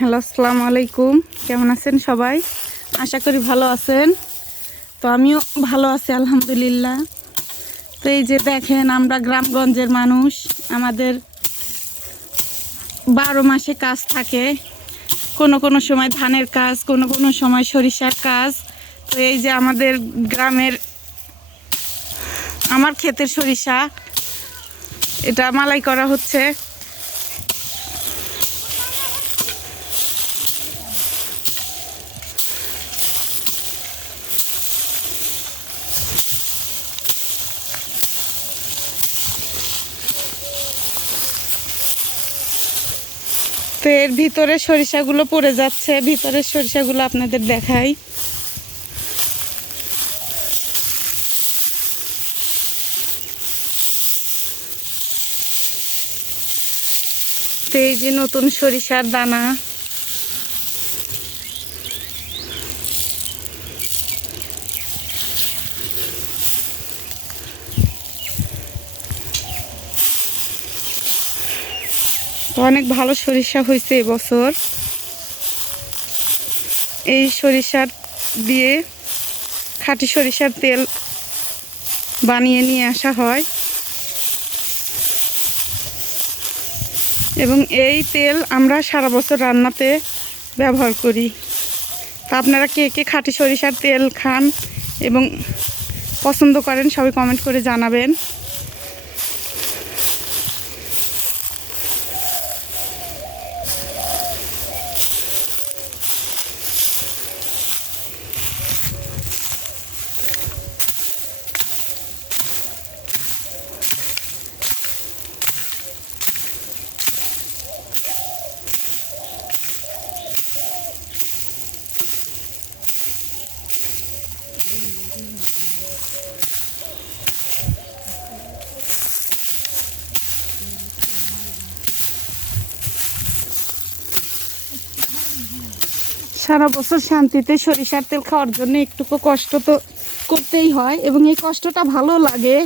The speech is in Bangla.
হ্যালো, আসসালামু আলাইকুম। কেমন আছেন সবাই? আশা করি ভালো আছেন। তো আমিও ভালো আছি আলহামদুলিল্লাহ। তো এই যে দেখেন, আমরা গ্রামগঞ্জের মানুষ, আমাদের 12 মাসে কাজ থাকে। কোনো কোনো সময় ধানের কাজ, কোনো কোনো সময় সরিষার কাজ। তো এই যে আমাদের গ্রামের আমার ক্ষেতের সরিষা, এটা মালাই করা হচ্ছে। তো এর ভিতরে সরিষাগুলো পড়ে যাচ্ছে, ভিতরের সরিষাগুলো আপনাদের দেখাই। তো এই যে নতুন সরিষার দানা, তো অনেক ভালো সরিষা হয়েছে এবছর। এই সরিষার দিয়ে খাঁটি সরিষার তেল বানিয়ে নিয়ে আসা হয় এবং এই তেল আমরা সারা বছর রান্নাতে ব্যবহার করি। তা আপনারা কে কে খাঁটি সরিষার তেল খান এবং পছন্দ করেন সবাই কমেন্ট করে জানাবেন। সারা বছর শান্তিতে সরিষার তেল খাওয়ার জন্য একটুকু কষ্ট তো করতেই হয় এবং এই কষ্টটা ভালো লাগে।